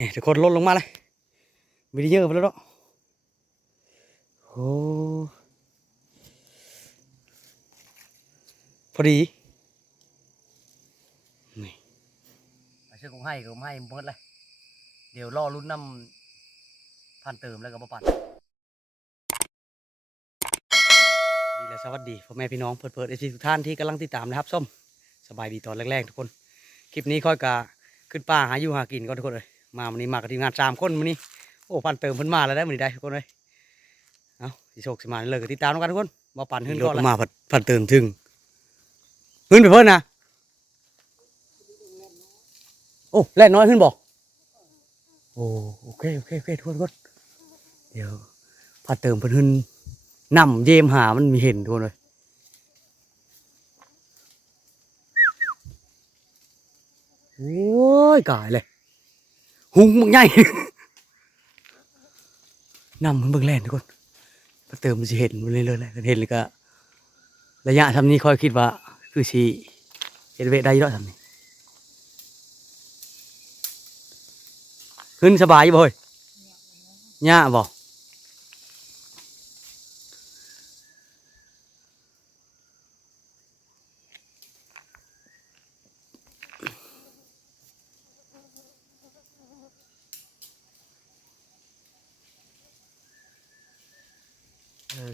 นี่ทุกคนลดลงมาเลยไม่ได้เยอะไปแล้วเนาะโอ้พอดีนี่อาเชื่อของให้ก็ให้หมดเลยเดี๋ยวรอรุ่นน้ำพันเติมแล้วก็มาปั่นดีและสวัสดีพ่อแม่พี่น้องเปิดเปิดเอซีทุกท่านที่กำลังติดตามนะครับส้มสบายดีตอนแรกๆทุกคน คลิปนี้ค่อยกะขึ้นป่าหาอยู่หากินก็ทุกคนเลย มาวันนี้มากับทีมงานสามคนวันนี้โอ้ปันเติมเพิ่นมาแล้วได้วันนี้ได้ทุกคนเลยเอาสิโชคสิมาเลยก็ติดตามกันทุกคนมาปั่นขึ้นก่อนมาปั่นเติมถึงขึ้นไปเพิ่นนะโอ้แล่นน้อยขึ้นบอกโอ้โอเคโอเคโอเคทุกคนทุกคนเดี๋ยวปั่นเติมเพิ่นขึ้นนำเยมหามันมีเห็นทุกคนเลยโอ้ยกายเลย หุงมึงใหญ่นำมันเบิ่งแล่นทุกคนมาเติมมันจะเห็นมันเลยเลยแหละเห็นเลยก็ระยะทำนี้ค่อยคิดว่า คือสีเห็นเวทได้อยี่แล้วทำนี้ขึ้นสบายยี่บ่เฮ้ยยะบอก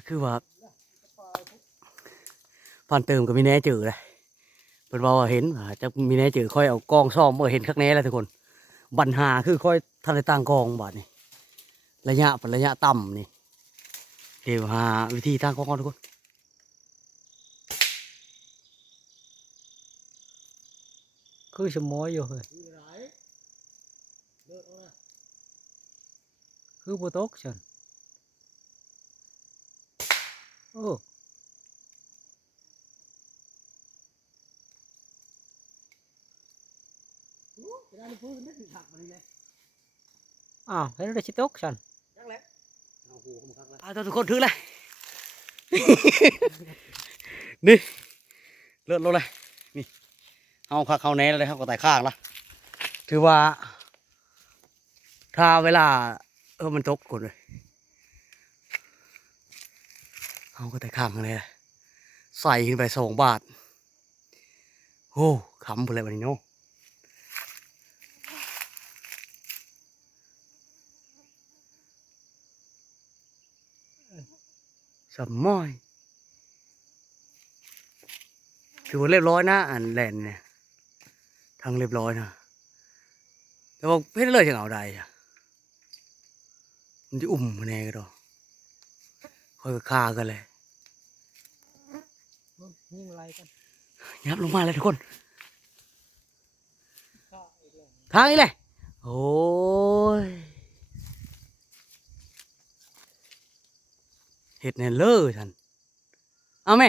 คือว่าผ่านเติมก็มีแน่เจอเลยเป็นว่าว่าเห็นจะมีแน่เจอค่อยเอากองซ่อมเมาเห็นข้างแน่แล้วทุกคนบัญหาคือค่อยทันได้ตั้งกองบาดนี่ระยะเป็นระยะต่ำนี่เดี๋ยวหาวิธีตั้งกองก่อนทุกคนคือสมอยอยู่เลยคือโบตกฉัน โอ้อ้าวเห็นได้ชิตกฉันอาทุกคนถือเลย นี่ เลือดลงเลย นี่เอาข้าเขาแหน่เลยครับก็ไต่ข้างละถือว่า ถ้าเวลา เออมันตกกดเลย เอาก็ไต่ข้างเลยใส่ขึ้นไปสองบาทโอ้ขำไปเลยวันนี้เนาะสมอยถือว่าเรียบร้อยนะอันแลนเนี่ยทางเรียบร้อยนะแต่ว่าเพชรเลยจะเอาใดอะมันจะอุ่มมาแน่ก็ดอก ค่อยไปฆ่ากันเลยยิ่งไรกันยับลงมาเลยทุกคนทางนี้เลยโอ้ยเห็ดแน่เลอท่านเอาไหม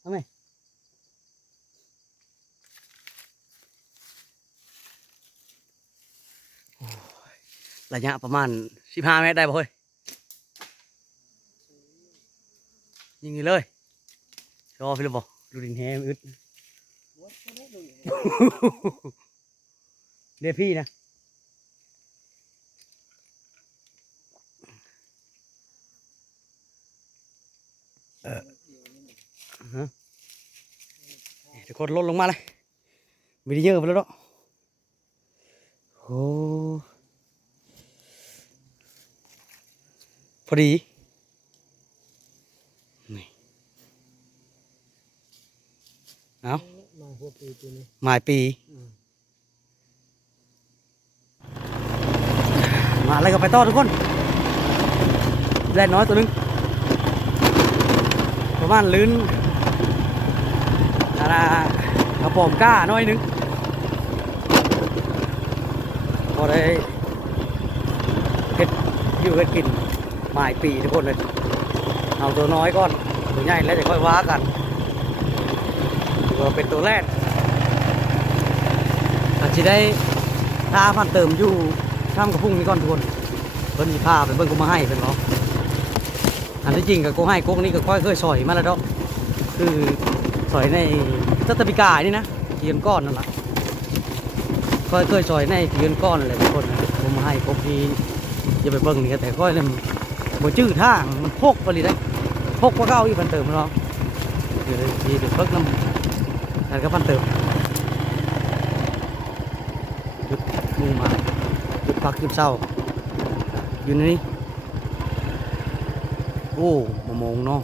เอาไหมโอ้ยระยะประมาณสิบห้าเมตรได้ป่ะเฮ้ย ยิงเลยชอบพี่เลยบอกดูดินแฮมอึดเรียกพี่นะเออฮะนี่ทุกคนลดลงมาเลยม่ได้เยอะไปแล้วเนาะโอ้พอดี เอามาหัวปีตัวนี้หมายปี มาอะไรกับไปต่อทุกคนแล่นน้อยตัวหนึงประมาณลื่นดารากระป๋อมก้าน้อยหนึงพอได้เห็ดอยู่กันกินหมายปีทุกคนเลยเอาตัวน้อยก่อนตัวใหญ่แล้วเดี๋ยวค่อยว่ากัน ถือว่าเป็นตัวแรกอาจจะได้ถ้าพันเติมอยู่ข้ามกระพุ่งนี้ก่อนทุกคนเพิ่นมีผ้าเป็นเบิ่งกูมาให้เป็นเนาะอันที่จริงกับกูให้กุ๊กนี่ก็ค่อยเคยสอยมาแล้วดอกคือสอยในสัตบิกานี่นะเทียมก้อนนั่นแหละค่อยเคยซอยในเพียนก้อนเลยทุกคนนะผมมาให้ครบทีอย่าไปเบิ่งนี่แต่ค่อยเลยบ่จื้อทางมันพกไปเลยได้พกว่าเก่าอีกพันเติมเนาะเดี๋ยวทีเดี๋ยวเบิ่งน้ำ แล้วก็พันเติมยุดมุ่งมาหยุดพักหยุดเศร้า อยู่นนี้โอ้มะมงเนาะ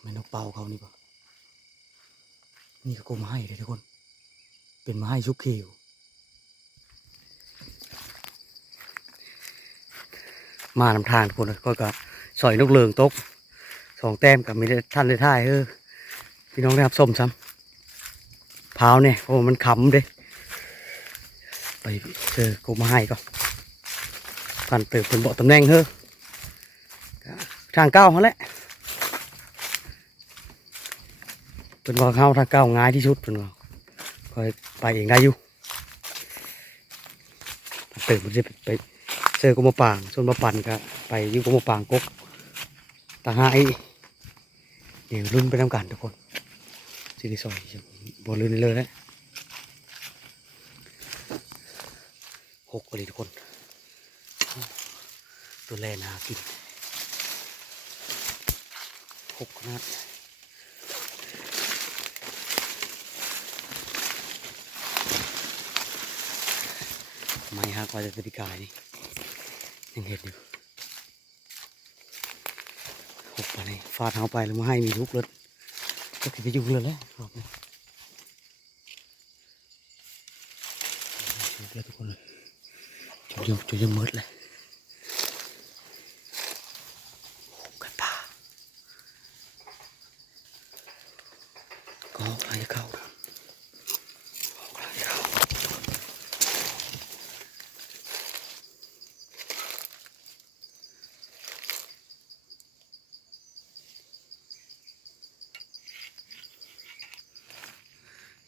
ไม่นกเป่าเขานี่ปะนี่ก็กลมให้เลยทุกคน เป็นไม้ชุกเขียวมานำทางทุกคนก็ก็สอยนกเลิงตก สองแต้มกับมีท่านได้ท่ายเออพี่น้องได้รับส้มซ้ำพร้าวเนี่ยโอ้มันขำเด้ไปเจอกูมาให้ก็พันเติบเป็นเบาะตำแหน่งเฮ้อทางเก้าเขาแหละเป็นว่าเข้าทางเก้าง่ายที่สุดเป็นว่าคอยไปเองได้อยู่เติบมันจะไปเจอกรมปางส่วนมาปั่นก็ไปอยุ่กรมปางกกตาหาย เดี๋ยวรุ่นไปทำกันทุกคนสิริซอยบอลลื่นเลยนะหกเลยทุกคน ตัวแลนากินหกนาดไม่ฮะกว่าจะติกายนี่ยังเห็นอยู่ หกไปเลยฟาดเท้าไปแล้วมาให้มีทุกเลยก็คือไปยุ่งเลยแหละรอบนี้ชุดแล้วทุกคนเลยจนยังจนยังมืดเลยกันป่าก็อะไรเข้าออกอะไรเข้า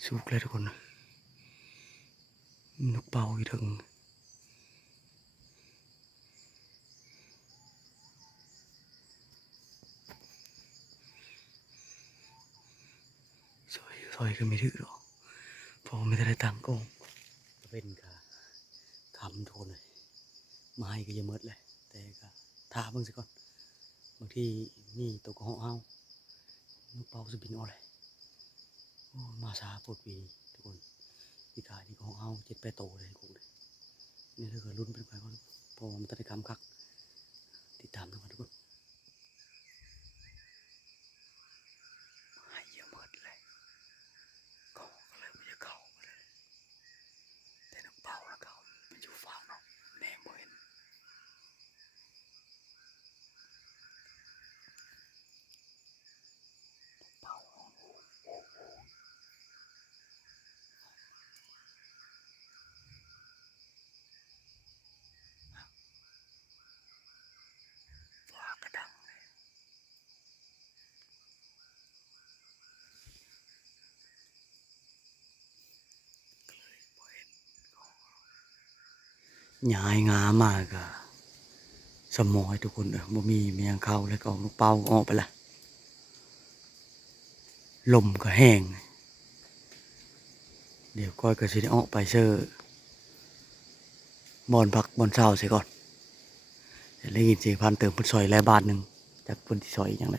สุกเลยทุกคนนกเป่าอยู่ถึงสวยสวยก็ไม่ถือหรอกเพราะว่าไม่ได้ตังค์กงเป็นกะคำทุกคนเลยไม้ก็ยังมดเลย แต่ก็ท่าเบิ่งสิก่อนบางทีมีตัวก็ห้องเอาลูกเป่าสบินออกเลยมาซาปวดวีทุกคนปีกายนี่ของเอาเจ็ดแปดโตเลยกูเลยนี่ถ้าเกิดรุ่นเป็นไปก็พอมันตัดคำคัก ติดตามทุกคนทุกคนให้เยอะหมดเลยก็เลยไม่จะเข้ามาเลยแต่น้ำเปล่าแล้วเขาไปอยู่ฝั่งเนาะแน่บ่เห็นเปล่า ฟ้ากระดังเลย ย้ายงามากอะสมอยทุกคนเออบ่มีเมียงเข้าแล้วก็เอาลูกเป้าออกไปละลมก็แห้ง เดี๋ยวก้อยก็สิได้ออกไปเชื่อบอนพักบอนเช้าเสียก่อนได้ยินเสียงพันเติมพุ่นซอยแลบาทหนึ่งจากพุ่นที่ซอยอย่างไร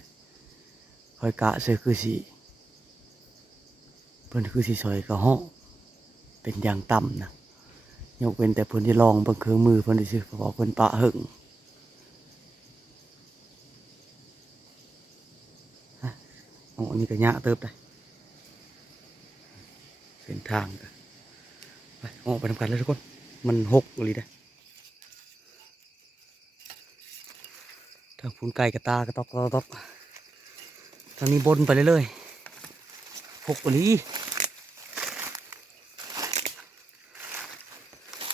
คอยกะเสือคือสีเพิ่นคือสีซอยก็ห้องเป็นอย่างต่ำนะ ยกเว้นแต่เพิ่นที่ลองเบิ่งครื่องมือเพิ่นที่ซื้อเพราะว่าเพิ่นปะหึงอ๋อันนี้ก็ยะเติบได้เส้นทางก็ไปออกไปทำกันเลยทุกคน มันหกเลยได้ทางพุนไก่กระตากระตอกกระตอกทางนี้บนไปเรื่อยๆหกปลี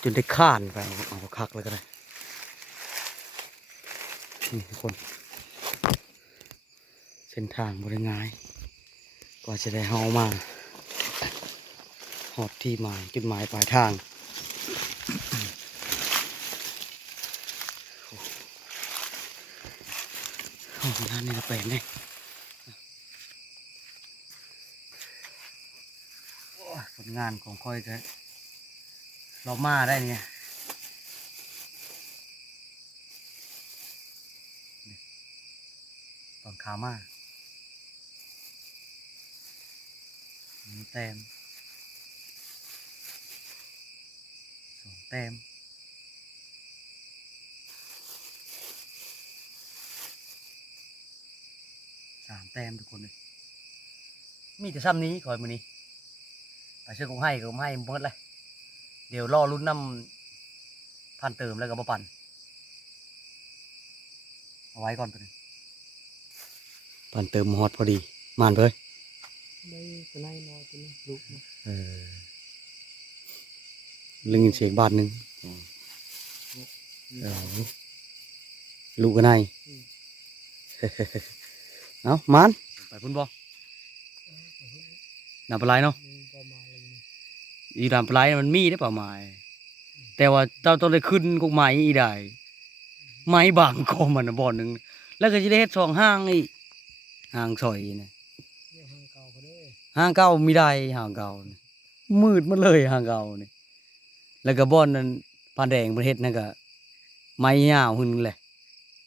จนได้ข้านไปเอาคักเลยก็ได้นี่ทุกคน เส้นทางบริง่าย กว่าจะได้เฮามาหอดที่หมายจุดหมายปลายทางโอ้ร้านนี้ละแปลกเนี่ยผลงานของค่อยก็ เรามาได้เนี่ยตอนขามาหนึ่งแต้มสองแต้มสามแต้มทุกคนเลย มีแต่ซ้ำนี้คอยมือนี้ไปเชื่อคงให้ก็ไม่ให้หมดเลย เดี๋ยวรอรุ่นน้ำพันเติมแล้วก็มาปั่นเอาไว้ก่อนไปเลยปั่นเติมฮอตพอดีมานเพื่อได้กระไรน้อยตัวนี้ลูกนะเออลึงเสียงบาทหนึ่งเออลูกกันไนเอามานไปพุ่นบ่น้ำปลาไหลเนาะ อีดามปลายมันมีได้เปล่าไม้แต่ว่าเจ้าต้องได้ขึ้นกกไม้อีได้ไม้บางก็มันนะบ่อหนึ่งแล้วก็สิได้เฮ็ดสองห้างอีห้างซอยนี่ห้างเก่าเขาเด้อห้างเก่ามีได้ห้างเก่ามืดมันเลยห้างเก่านี่แล้วก็บ่อนนั้นปานแดงประเทศนั่นก็ไม้ยาวหึนแหละ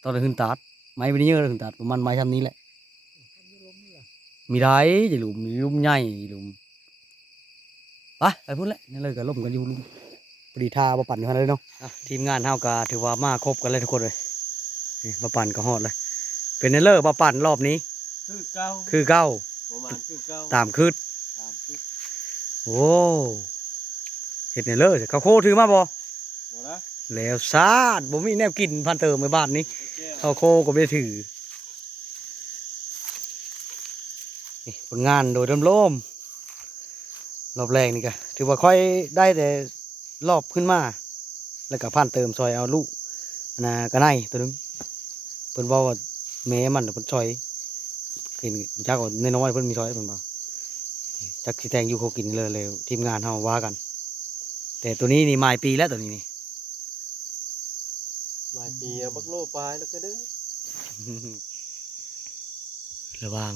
ต้องได้หึนตัดไม้บ่ได้เยอะหึนตัดประมาณไม้ทำนี้แหละมีได้จะหลุมมีหลุมใหญ่หลุม ไปไปพุ่นแหละนี่เลยก็ล่มกันอยู่หลุมปรีทาบปั่นกันเลยเนาะอะทีมงานเฮาก็ถือว่ามาครบกันเลยทุกคนเลยนี่บปั่นก็ฮอดเลย เป็นในเลิกบปั่นรอบนี้ คือเก่าคือเก้าประมาณคือเก่าตามคืดตามคือโอ้เห็ดในเลิกเขาโคถือมาบ่บ่ละแล้วซาดบ่มีแนวกินพันเติมในบ้านนี้แก้วเขาโคก็ไม่ได้ถือนี่ผลงานโดยรวมๆ รอบแรกนี่ก็ถือว่าค่อยได้แต่รอบขึ้นมา แล้วก็ผ่านเติมซอยเอาลูกอันนะกระไนตัวหนึงเพิ่นบอกว่าแม่มันน่ะเพิ่นซอยเห็นจักว่าน้อยๆเพิ่นมีซอยเพิ่นบอกจักสิแตงอยู่เขากินเลยเลยทีมงานเฮาว่ากัน แต่ตัวนี้นี่หมายปีแล้วตัวนี้นี่หลายปีแล้วบักโลปลายแล้วก็เด้อระหว่าง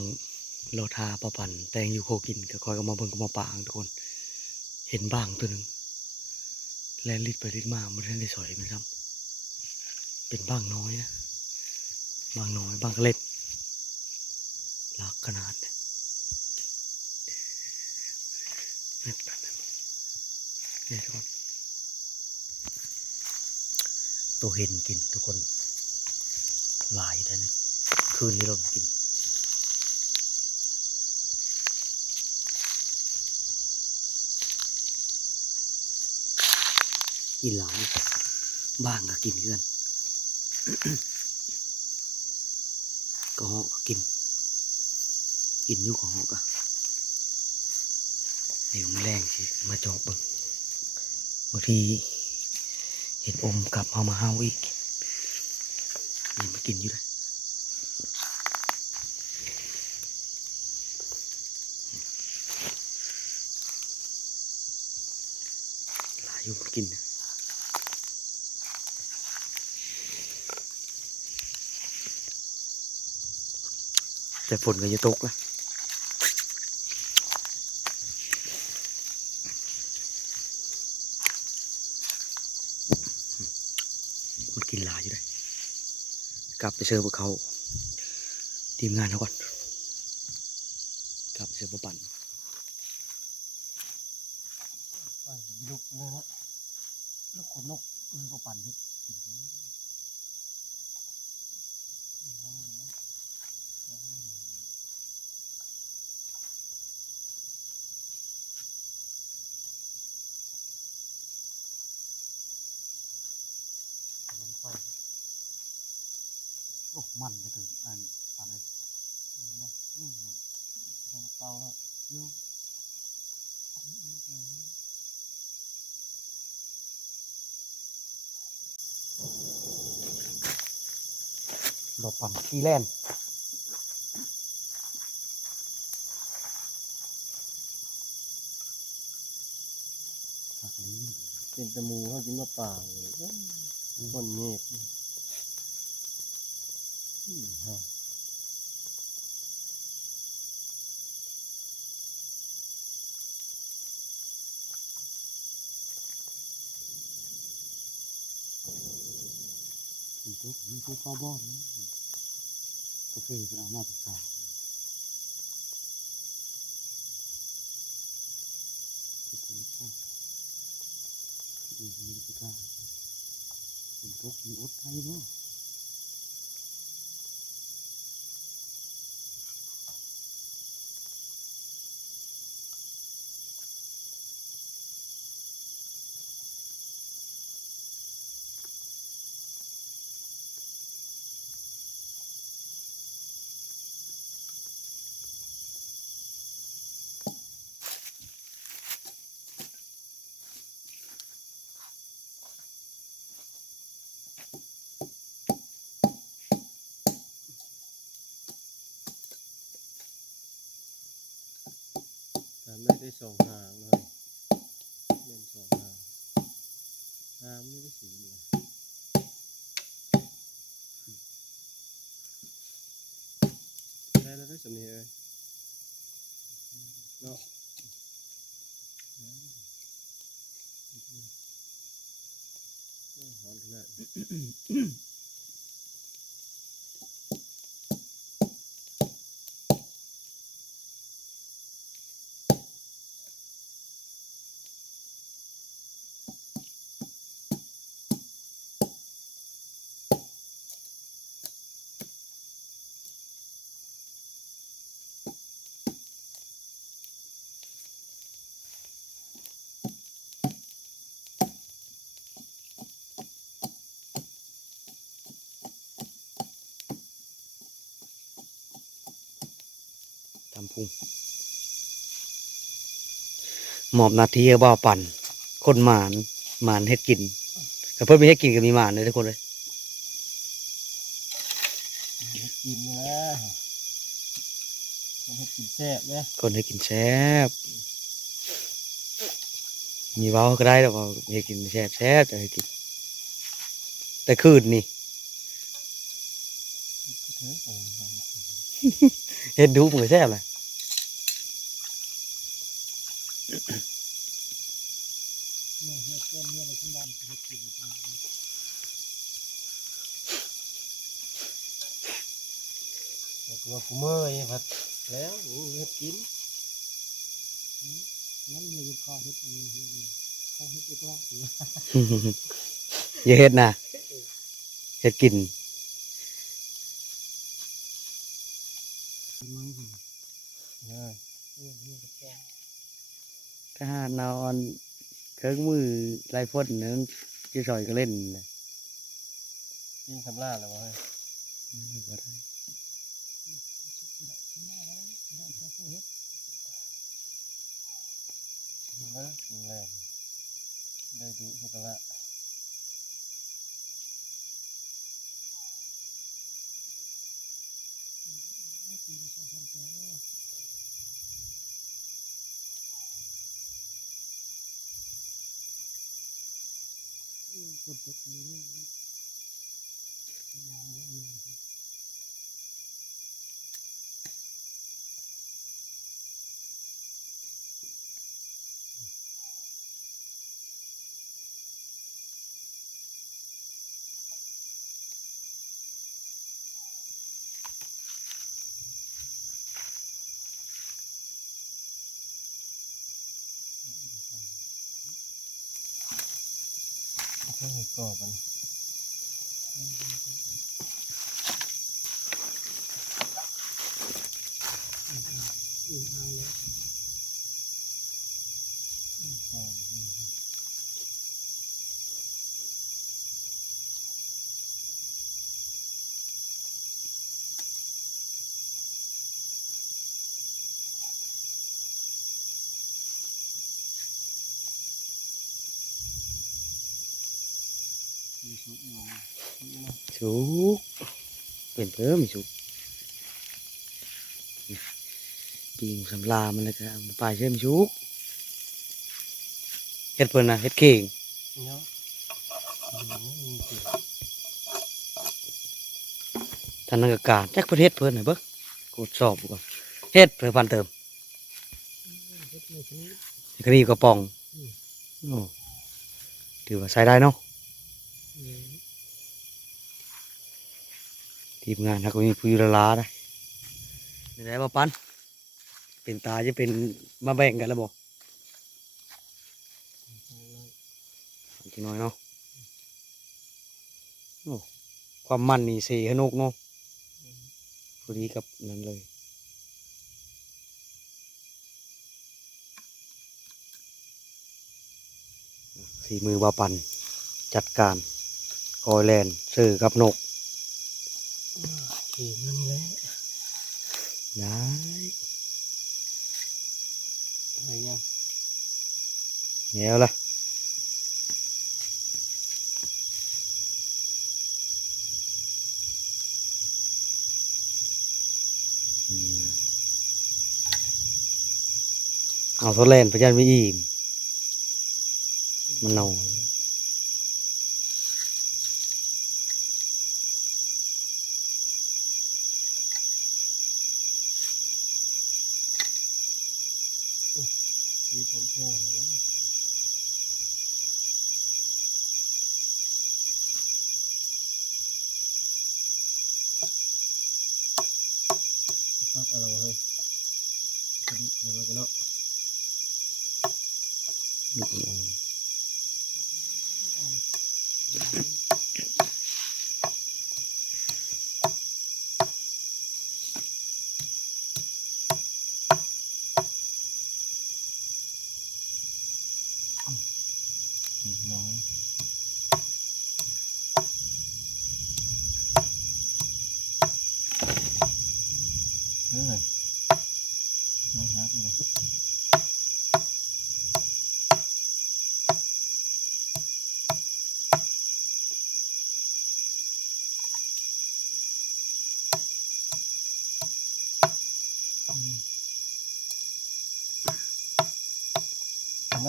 โลทาประปันแตงอยู่โคกินก็คอยก็มาเบิ่งก็มาปางทุกคน เห็นบ้างตัวหนึ่งแลนลิดไปลิดมามันได้สอยมันซ้ำเป็นบ้างน้อยนะบ้างน้อยบ้างเล็กลักขนาดเนี่ยเนี่ยทุกคนตัวเห็นกินทุกคนหลายได้นะคืนนี้เรากิน กินหลายบ้างก็กินเพื่อนก็หาะก็กิน กินอยู่ก็เหาะก็เดี๋ยวมาแรงสิมาจอบบิ่งบางทีเห็นอมกลับเอามาเฮาวอีกนี่มากินอยู่เลยหลายอยู่มากินนะ แต่ฝนก็จะตกแล้วมันกินลาอยู่เลยกลับไปเชิญพวกเขาทีมงานเขาก่อนกลับไปเชิญพวกปั่น ไปลุกเลยนะ ลูกขนนกเออพวกปั่นนี่กินเขาเอาลง ไปโอ้ มันจะถึงอันอันนี้อืมอืมอืมเปล่าแล้วโยกเราปั่นขี้แล่นเป็นตะมูเขากินมาป่างเลย ก้นเมฆทุกมีทุกเข้าบ้นกาแฟเป็นเอามาติดตาที่คุณพ่อที่คุณพ่อ ฝนตกมีอดไปบ่ ได้ได้สองหางเลยเล่นสองหางหางไม่ได้สีเลยได้แล้วได้สำเนียงเลยเนาะหอนขนาดำพุงหมอบหนาทีให้บ่าวปั่น คนหมานหมานเฮ็ดกินแต่เพิ่นมีเฮ็ดกินก็มีหมานเลยทุกคนเลยเฮ็ดกินนี่แหละมันเฮ็ดกินแซ่บเนี่ยคนเฮ็ดกินแซ่บมีเว้าก็ได้แต่ว่าเฮ็ดกินแซ่บแซ่บจะให้กิน แต่คืนนี่เถอะโอ้ยเฮ็ดดูมันก็แซ่บเลยเนี่ยเฮ็ดแก้มเนี่ยอะไรขึ้นบ้านเฮ็ดกิน แต่ตัวกูเมื่อยพัดแล้วโอ้เฮ็ดกินนั่นเลยข้อเฮ็ดอันนี้ข้อเฮ็ดอีกแล้วอย่าเฮ็ดนะเฮ็ดกินง่ายถ้านอนเครื่องมือไรพ่นนั้นจะซอยก็เล่นเลยปิ้งคำลาดแล้ววะเฮ้ยก็ได้ แล้วกินแรงได้ดูพวกละเพิ่งกรอบมันมี ชุบอยู่นี่นะ สุกเป็นเพิ่มสุกปีงสำลามันเลยก็เอามาปลายเชื่อมสุกเฮ็ดเพิ่นนะเฮ็ดเข่งเนาะมีสิท่านนักอากาศจักประเทศเพิ่นน่ะเบิ่งกดสอบก่อนเฮ็ดเพื่อพันเติมคดีกระป๋องโอ้ถือว่าใช้ได้เนาะ ทีมงานนะก็มีผู้อยู่ละลาได้นี่ไหนบ่ปันเป็นตาจะเป็นมาแบ่งกันแล้วบ่จังน้อยเนาะโอ้ความมันนี่เสีขนกเนาะพอดีกับนั้นเลยสีมือบาปัน จัดการคอยแลนซื้อกับนก เก่งนั่นแหละได้อะไรยังแล้วละเอาโซเลนพระจันทร์ไม่อิ่มมันน้อย ชีผมแค่เหรอวะฟักอะไรวะเฮ้ยกระดูกอะไรกันเนาะดูกอ่อน เฮ้ยไม่ฮักเลย ทำไง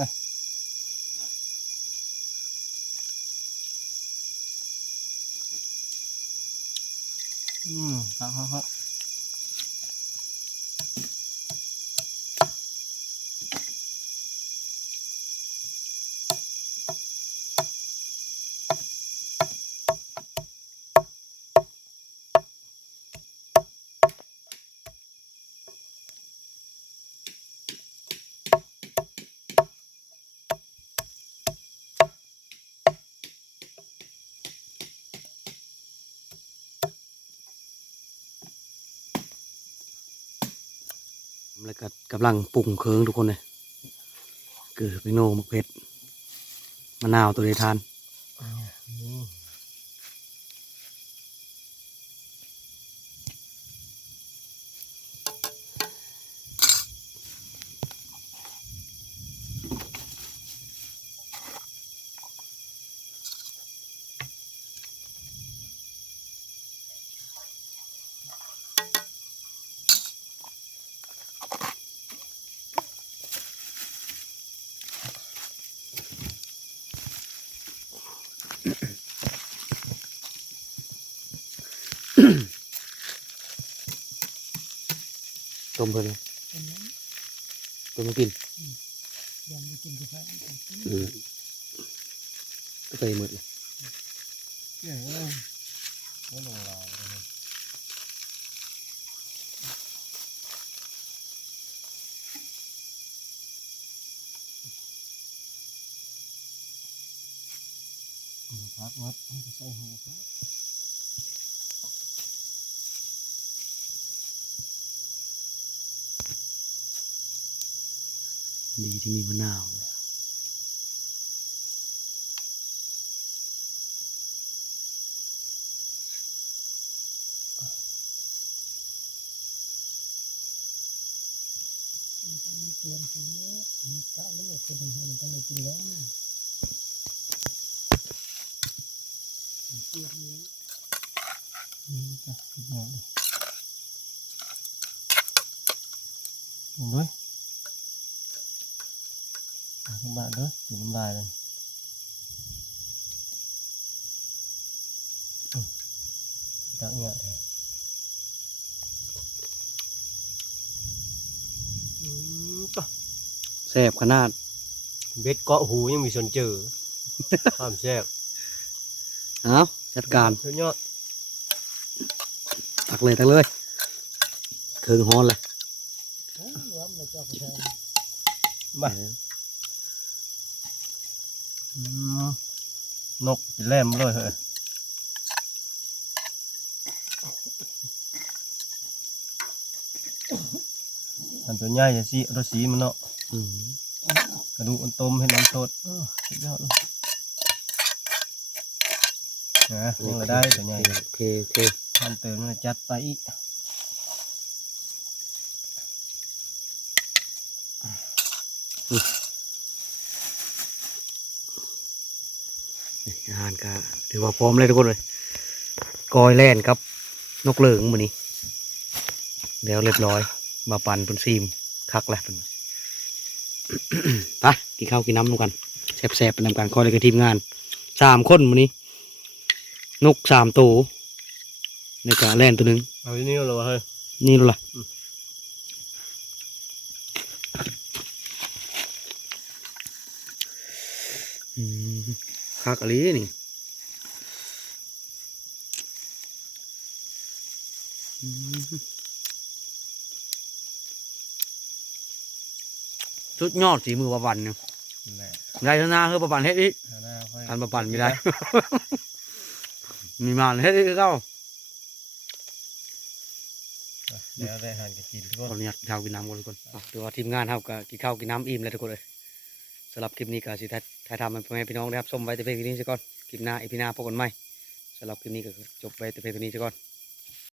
อืมครับครับครับ แล้ว กำลังปรุงเครื่องทุกคนเลยเกือพริโนมะเพ็ดมะนาวตัวเดทานนี่ ต้มเพิ่นเลยต้มมากินยังไม่กินกาแฟอืมก็ใส่หมดเลย เก่งเลยไม่ลงลายเลยหูพักวัดมันจะใส่หูพัก ดี ที่มีมะนาวมันเตรียมไปเลยมันกะเลยคนทำมันต้องเลยกินแล้วนะมันเตรียมเลยอืมจ้ะสุดยอดเลยลงด้วยมาทั้งบ้านเด้อกินน้ำลายเลย อืมดักเงี้ยแท้อืมต่อแซ่บขนาดเบ็ดเกาะหูยังมีสนเจอความแซ่บเอาจัดการสุดยอดตักเลยตักเลยเครื่องฮ้อนเลยมาอืม นกจะแล่มเลยเฮ้ยอันตัวใหญ่จะสีรสสีมันเนาะอืมกระดูกมันต้มให้น้ำสดเออสุดยอดเลยนะยังละได้ตัวใหญ่โอเคโอเคทำเติมมันจัดไปอีกาหารก็ถือว่าพร้อมเลยทุกคนเลยกอยแล่นครับ นกเหลืองมือนี้แล้วเรียบร้อยมาปั่นเป็นซีมคักแล้วเป็นไปกินข้าวกินน้ำนำกันแซ่บๆไปนำกันคอยเลยกับทีมงานสามคนมือนี้ นกสามตัวในกะแล่นตัวหนึ่งเอาที่นี่เราเฮ้ยนี่รู้ล่ะอืม คักอะไรนี่อืมสุดยอดสีมือประปันเนี่ยแหละได้เท่าหน้าเฮ้ยประปันเฮ็ดอีกเอาหน้าค่อยทันประปันไม่ได้ มีมานเฮ็ดอีกคือเก้าเดี๋ยวได้อาหารกันกินทุกขคอนอนุญาตข้าวกินน้ำก่อนทุกคนอะถือว่าทีมงานเฮาก็กินข้าวกินน้ำอิ่มเลยทุกคนเลยสำหรับคลิปนี้ก็สิถ่าย ถ่ายทำให้พ่อแม่พี่น้องได้รับชมไว้แต่เพียงเท่านี้ซะก่อนคลิปหน้าอีพีหน้าพบกันใหม่สำหรับคลิปนี้ก็จบไปแต่เพียงเท่านี้ซะก่อน